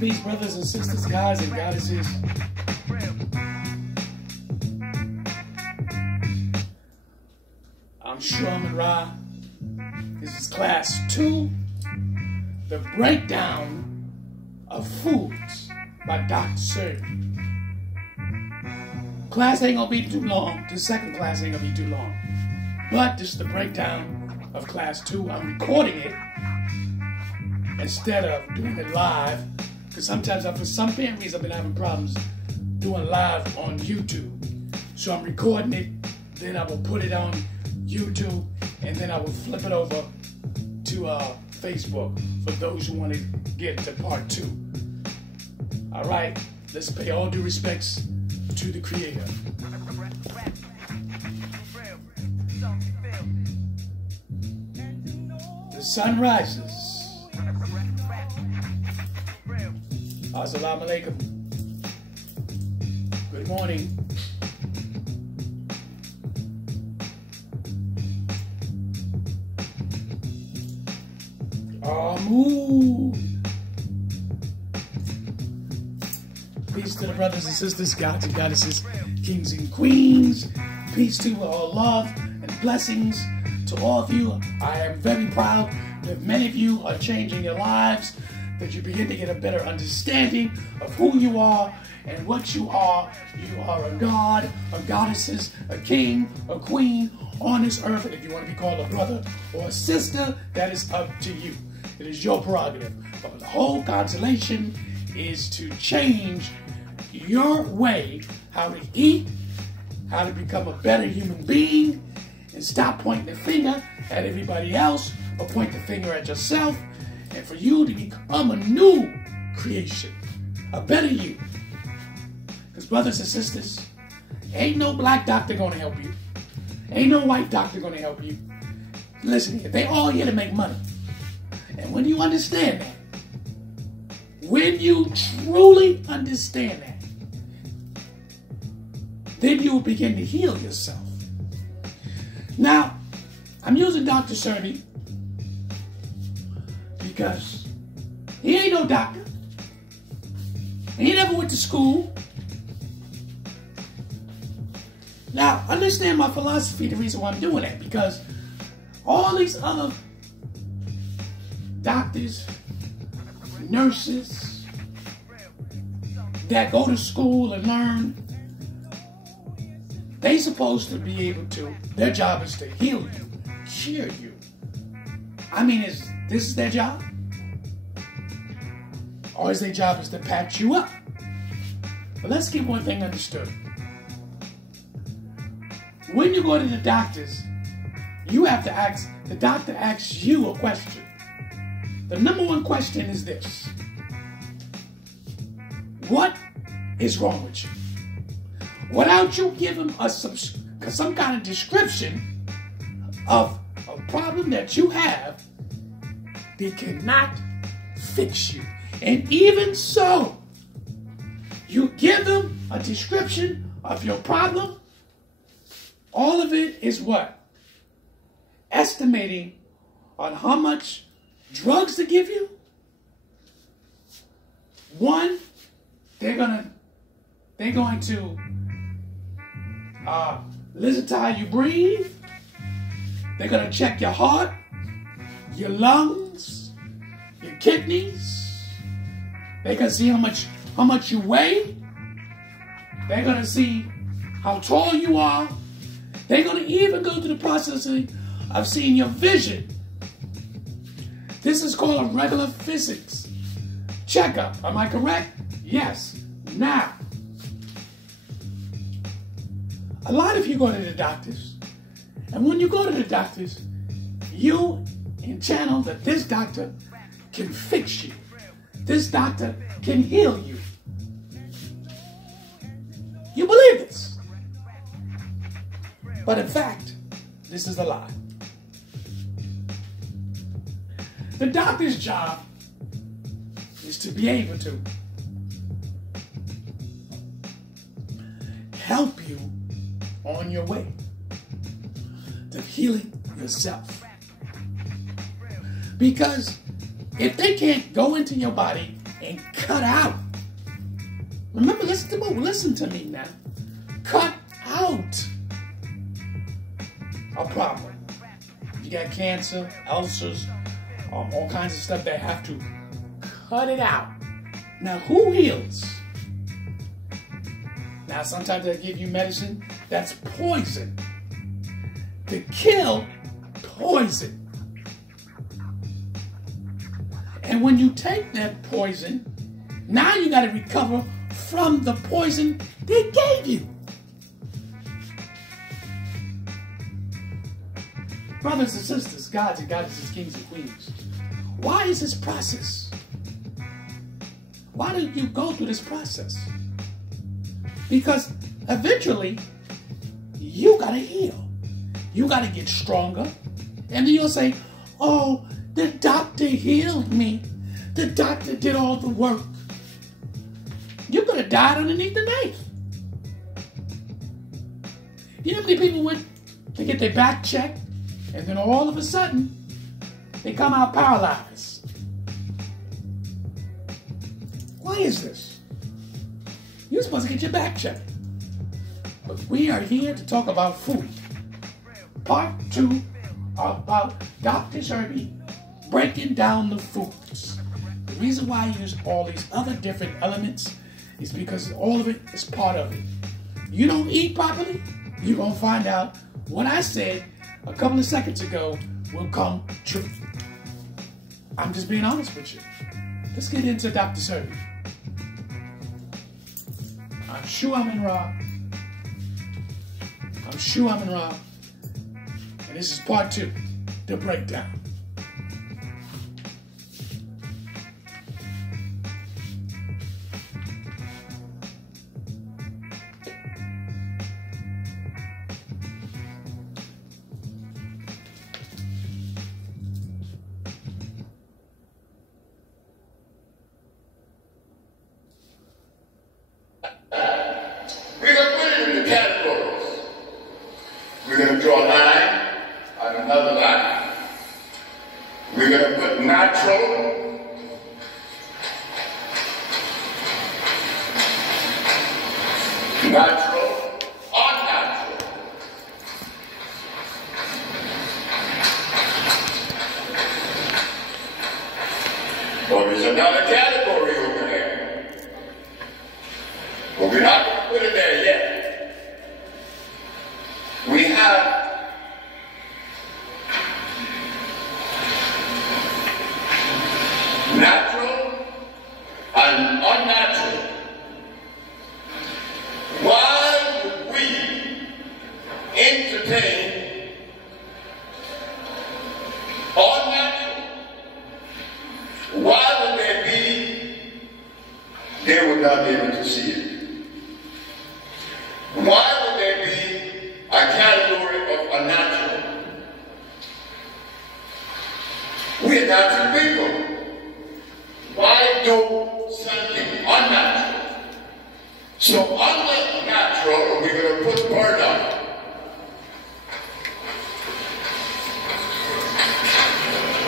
Peace, brothers and sisters, guys and goddesses. I'm Sherman Ra. This is class 2, the breakdown of foods by Dr. Sebi. Class ain't gonna be too long. The second class ain't gonna be too long. But this is the breakdown of class 2. I'm recording it instead of doing it live, because sometimes, for some reason, I've been having problems doing live on YouTube. So I'm recording it, then I will put it on YouTube, and then I will flip it over to Facebook for those who want to get to part 2. All right, let's pay all due respects to the Creator. The sun rises. Assalamu alaikum. Good morning. Amun. Peace to the brothers and sisters, gods and goddesses, kings and queens. Peace to all love and blessings to all of you. I am very proud that many of you are changing your lives, that you begin to get a better understanding of who you are and what you are. You are a god, a goddess, a king, a queen on this earth. And if you want to be called a brother or a sister, that is up to you. It is your prerogative. But the whole consolation is to change your way, how to eat, how to become a better human being, and stop pointing the finger at everybody else or point the finger at yourself, and for you to become a new creation, a better you. Because brothers and sisters, ain't no black doctor gonna help you. Ain't no white doctor gonna help you. Listen here, they all here to make money. And when you understand that, when you truly understand that, then you will begin to heal yourself. Now, I'm using Dr. Sebi because he ain't no doctor. He never went to school. Now, understand my philosophy, the reason why I'm doing that, because all these other doctors, nurses that go to school and learn, they supposed to be able to, their job is to heal you, cure you. I mean, this is their job? Or is their job is to patch you up? But let's get one thing understood. When you go to the doctors, you have to ask, the doctor asks you a question. The number one question is this: what is wrong with you? Without you giving us some kind of description of a problem that you have, they cannot fix you. And even so, you give them a description of your problem, all of it is what? Estimating on how much drugs to give you. One, they're going to listen to how you breathe. They're going to check your heart, your lungs, your kidneys. They're going to see how much you weigh. They're going to see how tall you are. They're going to even go through the process of seeing your vision. This is called a regular physics checkup. Am I correct? Yes. Now, a lot of you go to the doctors, and when you go to the doctors, you channel that this doctor can fix you. This doctor can heal you. You believe this. But in fact, this is a lie. The doctor's job is to be able to help you on your way to healing yourself. Because if they can't go into your body and cut out, remember, listen to me now, cut out a problem. You got cancer, ulcers, all kinds of stuff, they have to cut it out. Now, who heals? Now, sometimes they give you medicine that's poison to kill poison. And when you take that poison, now you got to recover from the poison they gave you. Brothers and sisters, gods and goddesses, kings and queens, why is this process? Why do you go through this process? Because eventually, you got to heal. You got to get stronger. And then you'll say, oh, the doctor healed me. The doctor did all the work. You could have died underneath the knife. You know how many people went to get their back checked, and then all of a sudden, they come out paralyzed? Why is this? You're supposed to get your back checked. But we are here to talk about food. Part 2 about Dr. Sebi breaking down the foods. The reason why I use all these other different elements is because all of it is part of it. You don't eat properly, you're going to find out what I said a couple of seconds ago will come true. I'm just being honest with you. Let's get into Dr. Sebi. I'm Shu Amun Ra. I'm Shu Amun Ra. And this is part 2, the breakdown. We're going to put it into categories. We're going to draw a line and another line. We're going to put natural, unnatural. Or there's another category over there. But we're not going to put it there yet. We have natural and unnatural. Why would we entertain unnatural? Why would there be? They would not be able to see it. Why would there be a category of unnatural? We are natural people. Why do something unnatural? So unnatural, we're going to put burnout.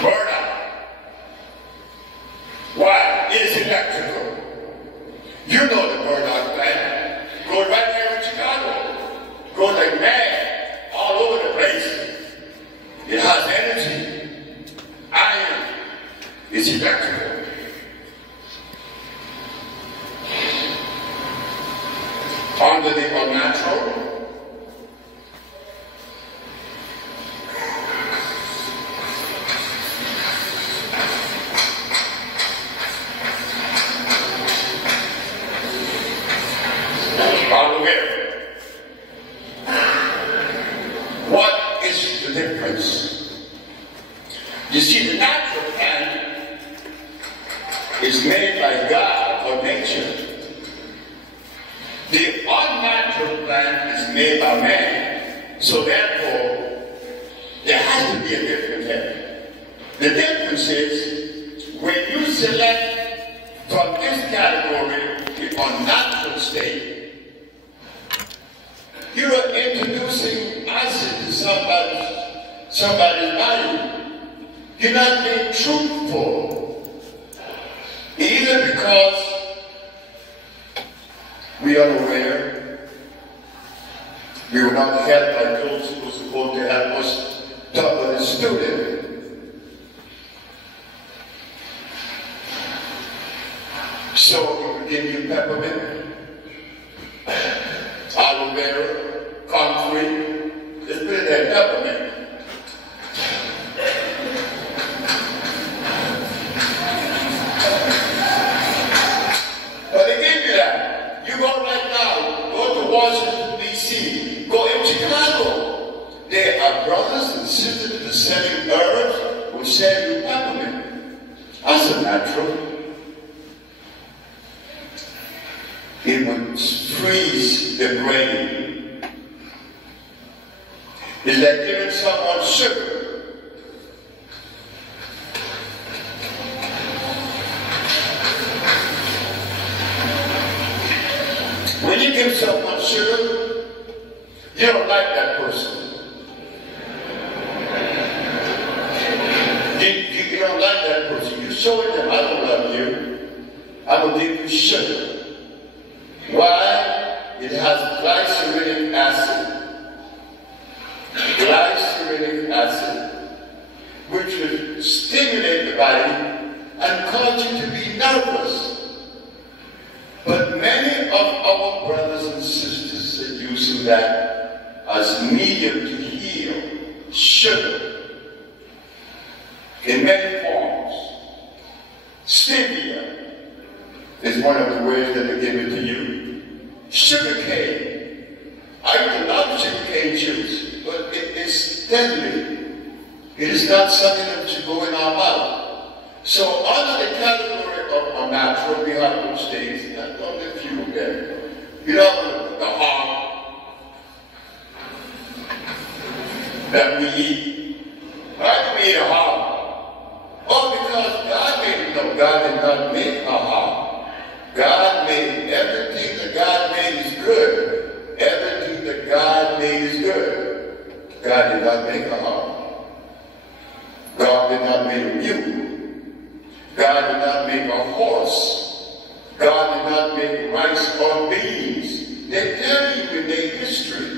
Burnout. Why? It is electrical. You know the burnout plant. Goes right there in Chicago. Goes like mad all over the place. It has energy. Iron. It's electrical. Under the unnatural, what is the difference? You see, the natural plant is made by God or nature. The unnatural plant is made by man. So therefore, there has to be a difference there. The difference is when you select from this category the unnatural state, you are introducing acid to somebody's body. You're not being truthful. Either because we are aware we were not helped by those who were supposed to help us talk with the student. So we give you peppermint, aloe vera, concrete. Let's put it there, peppermint. But they give you that. You go right now, go to Washington, D.C., go in Chicago. There are brothers and sisters that sell you herbs, will sell you peppermint. That's a natural. It would freeze the brain. It's like giving someone sugar. When you give someone sugar, you don't like that person. You don't like that person. You show it them, I don't love you. I will give you sugar. Why? It has glyceric acid. Glyceric acid, which will stimulate the body and cause you to be nervous. But many of our brothers and sisters are using that as medium to heal. Sugar. In many forms. Stevia is one of the ways that they give it to you. Sugar cane. I used to love sugar cane juice, but it is deadly. It is not something that should go in our mouth. So under the category of unnatural, we have those things, and only a few of them. You know, the hog that we eat. Why do we eat a hog? Oh, because God made it. No, God did not make a hog. God made everything that God made is good. Everything that God made is good. God did not make a hog. God did not make a mule. God did not make a horse. God did not make rice or beans. They tell you in their history.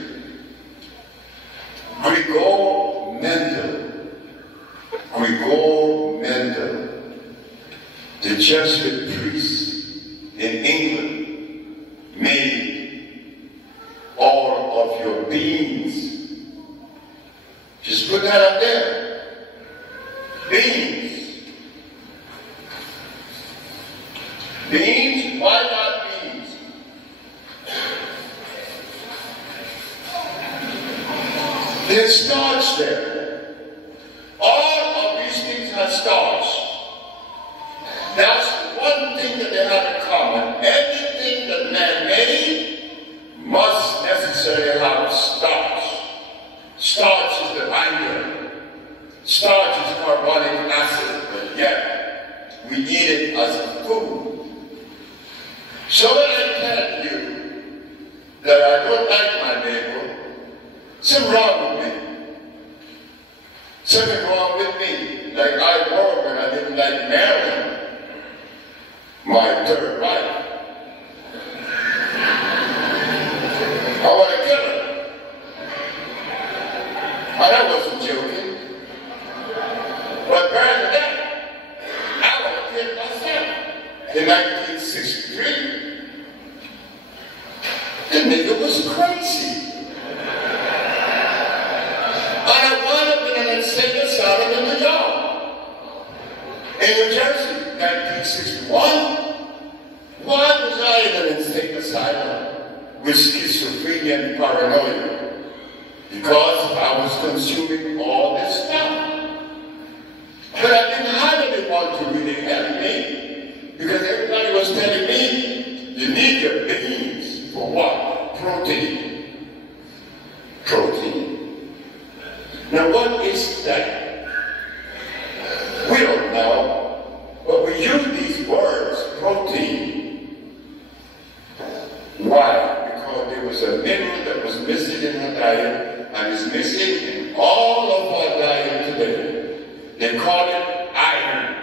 Gregor Mendel, the Jesuit priest in England, made all of your beans. Just put that up there. Beans. Beans? Why not beans? There's starch there. All of these things have starch. That's one thing that they have in common. Everything that man made must necessarily have starch. Starch is the binder. Starch is carbonic acid, but yet we eat it as a food. So when I tell you that I don't like my neighbor, something wrong with me. Something wrong with me. Like I were when I didn't like Marilyn, my third wife. I want to kill her. And I wasn't joking. But better than that, I want to kill myself. In 1963, the nigga was crazy. And I wound up in an insane asylum in New York. In New Jersey, 1961. Why was I in an insane asylum with schizophrenia and paranoia? Because I was consuming all this stuff. But I didn't have anyone to really help me, because everybody was telling me, you need your beans for what? Protein. Protein. Now what is that? We don't know, but we use these words, protein. Why? Because there was a mineral that was missing in our diet and is missing in all of our diet today. They call it iron.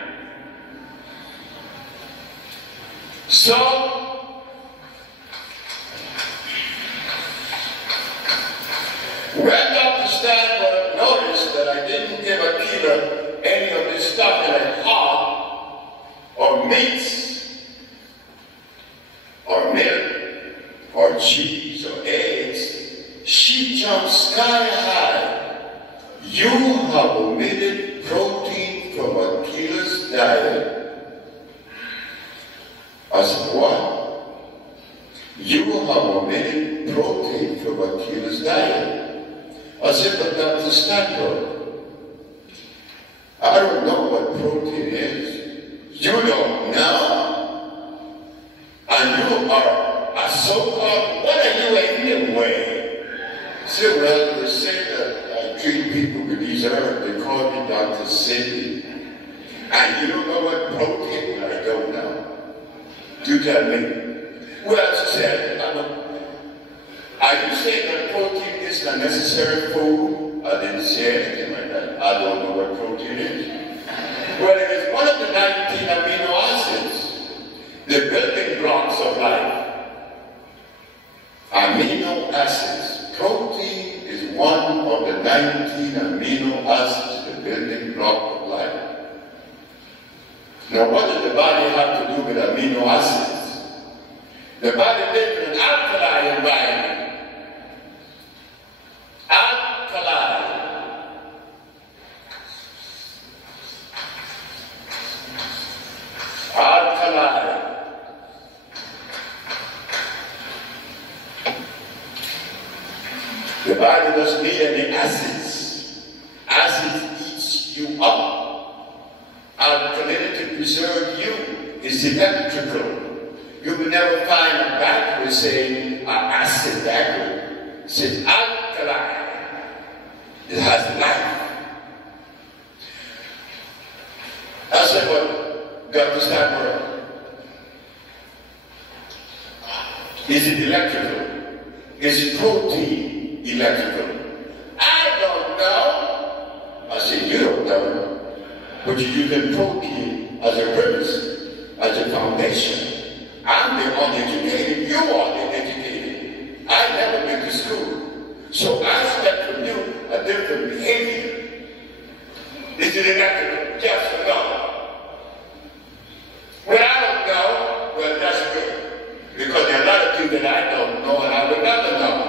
So, when Dr. Stanford noticed that I didn't give Akila any of this stuff like hog or meats or milk or cheese or eggs, she jumped sky high. You have omitted protein from Akila's diet. I said, what? You have omitted protein from Akila's diet. I said, but Dr. Stanford, I don't know what protein is. You don't know? And you are a so-called, what are you anyway? So, well, they say that I treat people with these herbs. They call me Dr. Sebi. And you don't know what protein is? I don't know. You tell me. Well, she said, are you saying that protein is a necessary food? I didn't say anything like that. I don't know what protein is. Well, it is one of the 19 amino acids, the building blocks of life. Amino acids. Protein is one of the 19 amino acids, the building block of life. Now, what does the body have to do with amino acids? The body lives in an alkali environment. Alkali. Alkali. The body doesn't need any acids. Acids eats you up. Alkalinity to preserve you is electrical. You will never find a battery saying acid battery. It says alkaline. It has life. I said, what Dr. Stanford? Is it electrical? Is protein electrical? I don't know. I said, you don't know. but you're using protein as a premise, as a foundation. I'm the uneducated, you are the educated. I've never been to school, so I expect from you a different behavior. Is it inevitable? Yes or no? Well, I don't know. Well, that's good, because there are a lot of things that I don't know and I would never know.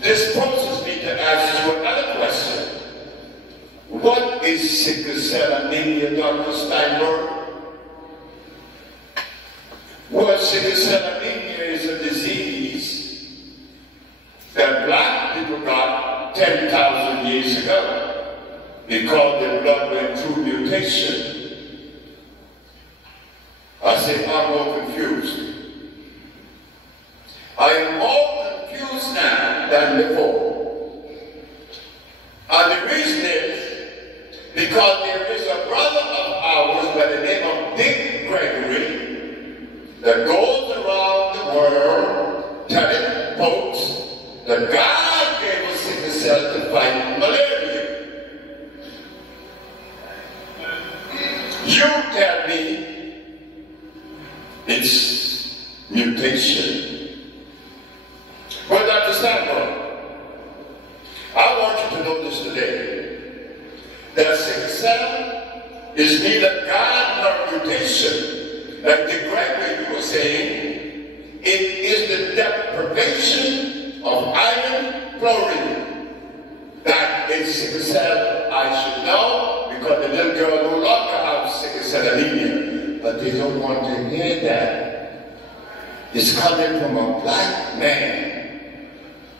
This poses me to ask you another question. What is sickle cell anemia, Dr. Steinberg? Well, sickle cell anemia is a disease that black people got 10,000 years ago because their blood went through mutation. I say I'm more confused. I am more confused now than before. And the reason is because there is a brother of ours by the name of Dick Gregory that goes around the world telling folks that God gave us sickle cell to fight malaria. You tell me it's mutation. Well, Dr. Steinberg, I want you to know this today. That sickle cell is neither God nor mutation. Like the Gregory you were saying, it is the deprivation of iron chlorine. That is sickle cell, I should know, because the little girl no longer has sickle cell anemia. But they don't want to hear that. It's coming from a black man,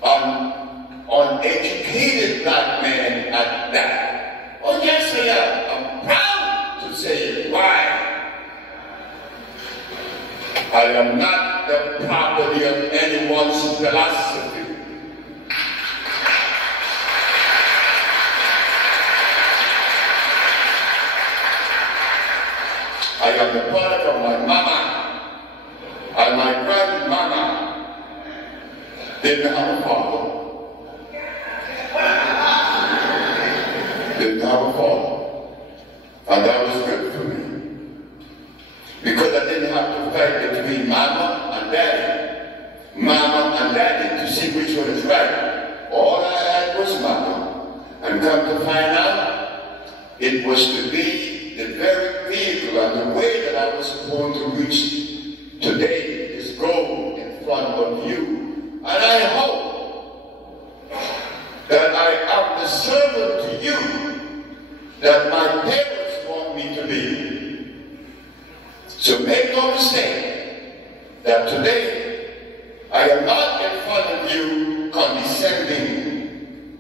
an uneducated black man at that. Oh yes, I am. I'm proud to say it. Why? I am not the property of anyone's philosophy. I am the product of my mama and my grandmama. Didn't have a father. Didn't have a father. And that was good for me. Because I didn't have to fight between mama and daddy. Mama and daddy to see which one is right. All I had was mama. And come to find out, it was to be the very vehicle and the way that I was born to reach today is gold in front of you. And I hope that I am the servant to you that my parents want me to be. So make no mistake that today I am not in front of you condescending,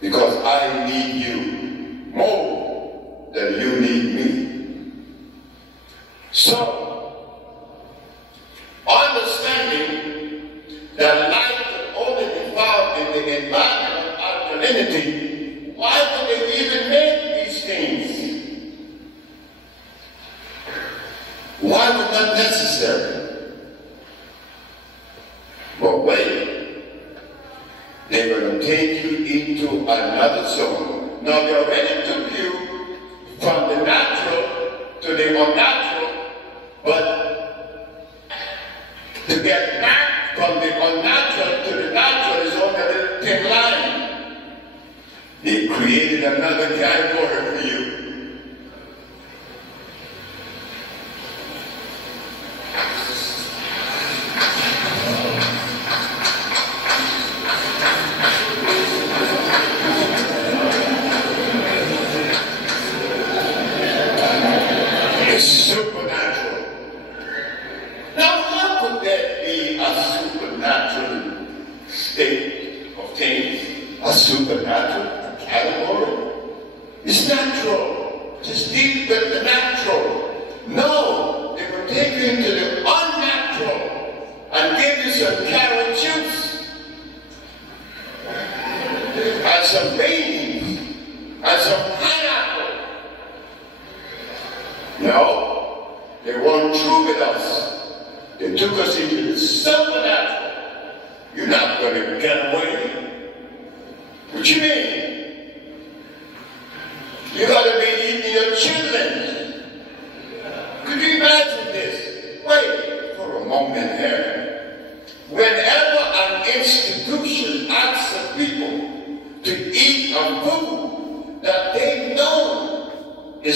because I need you more than you need me. So, understanding that life can only be found in the environment of alkalinity, why would they even make these things? Why was that necessary? But wait, they're going to take you into another zone. Now they already took you from the natural to the unnatural, but to get back from the unnatural to the natural is only a little thin line. They created another category for you. It's supernatural. Now, how could that be a supernatural state of things? A supernatural category? It's natural. Just deal with the natural. No, they will take you into the unnatural and give you some carrot juice and some beans and some pineapple. No, they weren't true with us. They took us into the supernatural. You're not going to get away. What you mean? You got to be eating your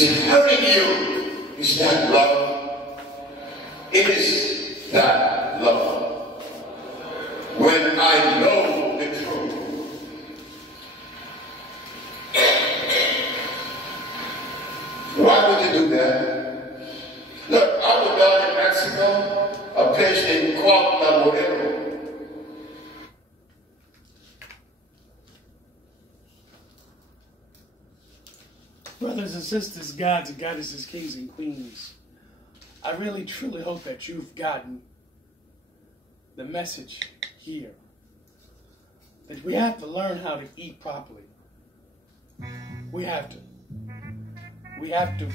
is hurting you, is that love? It is that love. When I know the truth. Why would you do that? Look, I was down in Mexico, a place named Cuautla. Brothers and sisters, gods and goddesses, kings and queens, I really truly hope that you've gotten the message here. That we have to learn how to eat properly. We have to. We have to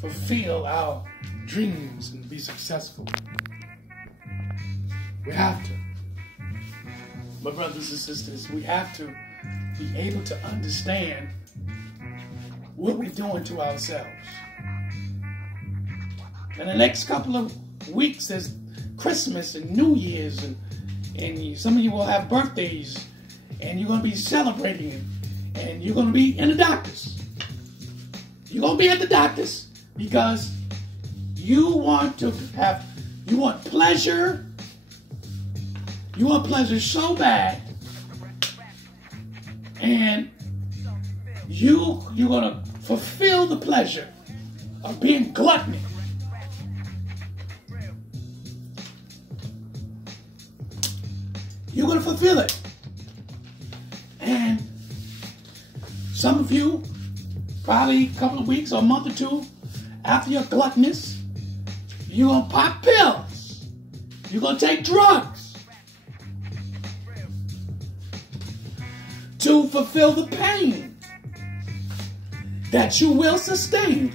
fulfill our dreams and be successful. We have to. My brothers and sisters, we have to be able to understand what we're doing to ourselves. In the next couple of weeks, there's Christmas and New Year's, and some of you will have birthdays, and you're going to be celebrating, and you're going to be in the doctors. You're going to be at the doctors because you want pleasure. You want pleasure so bad, and you're going to fulfill the pleasure of being gluttony. You're going to fulfill it. And some of you, probably a couple of weeks or a month or two after you're gluttonous, you're going to pop pills. You're going to take drugs to fulfill the pain that you will sustain.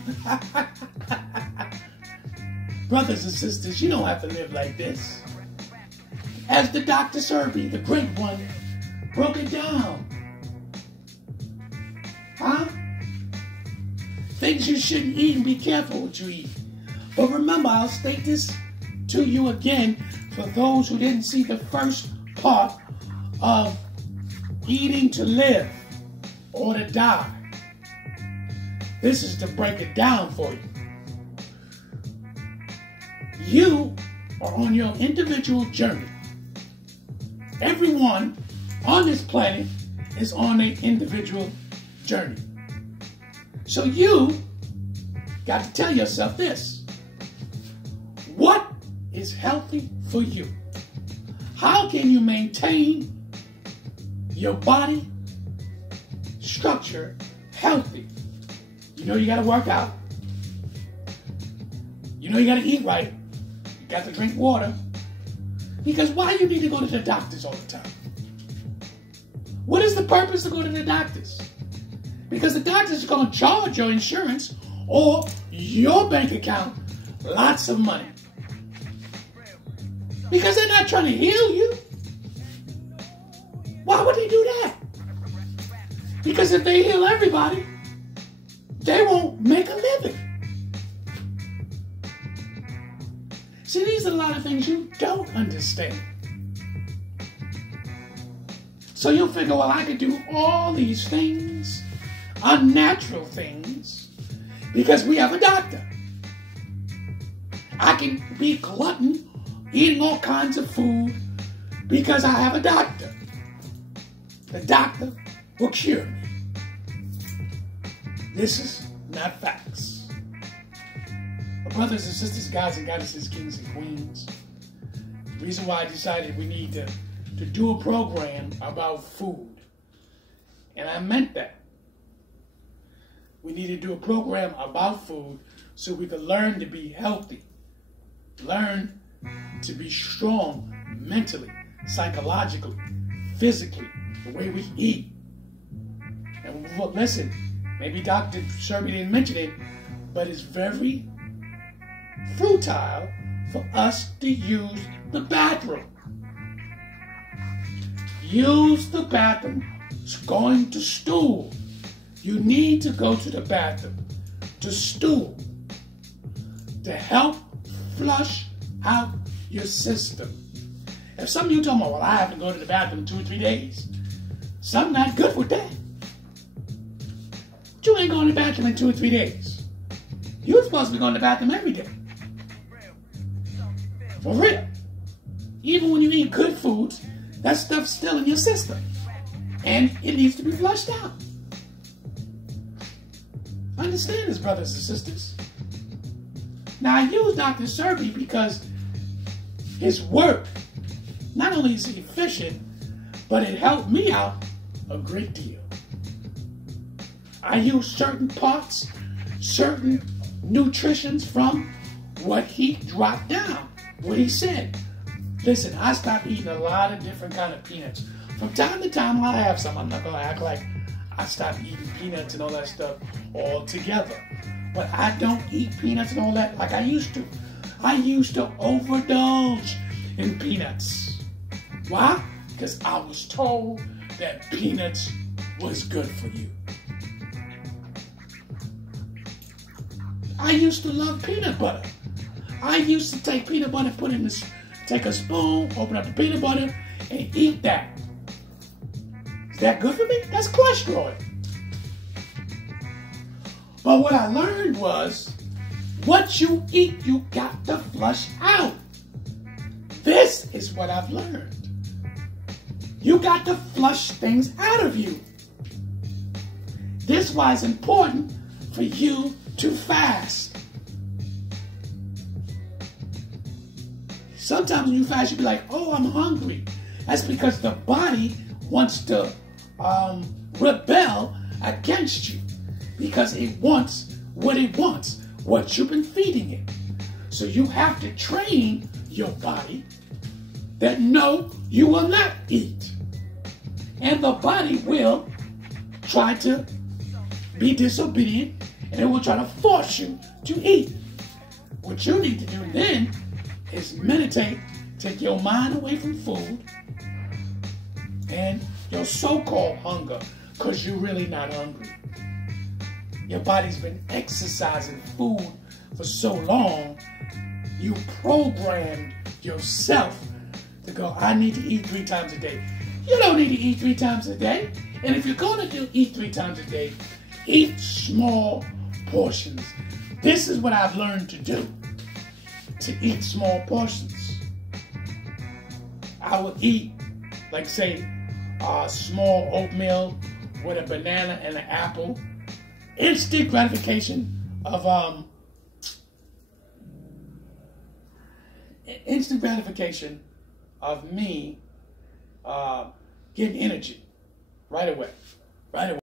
Brothers and sisters, you don't have to live like this. As the Dr. Sebi, the great one, broke it down. Huh? Things you shouldn't eat, and be careful what you eat. But remember, I'll state this to you again for those who didn't see the first part of eating to live or to die. This is to break it down for you. You are on your individual journey. Everyone on this planet is on an individual journey. So you got to tell yourself this. What is healthy for you? How can you maintain your body structure healthy? You know you got to work out. You know you got to eat right. You got to drink water. Because why you need to go to the doctors all the time? What is the purpose to go to the doctors? Because the doctors are going to charge your insurance or your bank account lots of money. Because they're not trying to heal you. Why would they do that? Because if they heal everybody, they won't make a living. See, these are a lot of things you don't understand. So you'll figure, well, I could do all these things, unnatural things, because we have a doctor. I can be glutton, eating all kinds of food, because I have a doctor. The doctor will cure me. This is not facts. But brothers and sisters, gods and goddesses, kings and queens, the reason why I decided we need to do a program about food, and I meant that. We need to do a program about food so we can learn to be healthy, learn to be strong mentally, psychologically, physically, the way we eat. And listen, maybe Dr. Sebi didn't mention it, but it's very futile for us to use the bathroom. Use the bathroom. It's going to stool. You need to go to the bathroom to stool, to help flush out your system. If some of you talking about, well, I haven't gone to the bathroom in 2 or 3 days, something not good with that. You ain't going to the bathroom in 2 or 3 days. You're supposed to be going to the bathroom every day. For real. Even when you eat good foods, that stuff's still in your system. And it needs to be flushed out. Understand this, brothers and sisters. Now, I use Dr. Sebi because his work, not only is he efficient, but it helped me out a great deal. I use certain parts, certain nutritions from what he dropped down, what he said. Listen, I stopped eating a lot of different kind of peanuts. From time to time, I'll have some. I'm not going to act like I stopped eating peanuts and all that stuff altogether. But I don't eat peanuts and all that like I used to. I used to overindulge in peanuts. Why? Because I was told that peanuts was good for you. I used to love peanut butter. I used to take peanut butter, take a spoon, open up the peanut butter, and eat that. Is that good for me? That's cholesterol. But what I learned was, what you eat, you got to flush out. This is what I've learned. You got to flush things out of you. This is why it's important for you to fast. Sometimes when you fast, you be like, oh, I'm hungry. That's because the body wants to rebel against you because it wants, what you've been feeding it. So you have to train your body that no, you will not eat. And the body will try to be disobedient and it will try to force you to eat. What you need to do then is meditate, take your mind away from food and your so-called hunger, because you're really not hungry. Your body's been exercising food for so long, you programmed yourself to go, I need to eat 3 times a day. You don't need to eat 3 times a day. And if you're going to eat 3 times a day, eat small portions. This is what I've learned to do, to eat small portions. I would eat, like say, small oatmeal with a banana and an apple. Instant gratification of me getting energy right away.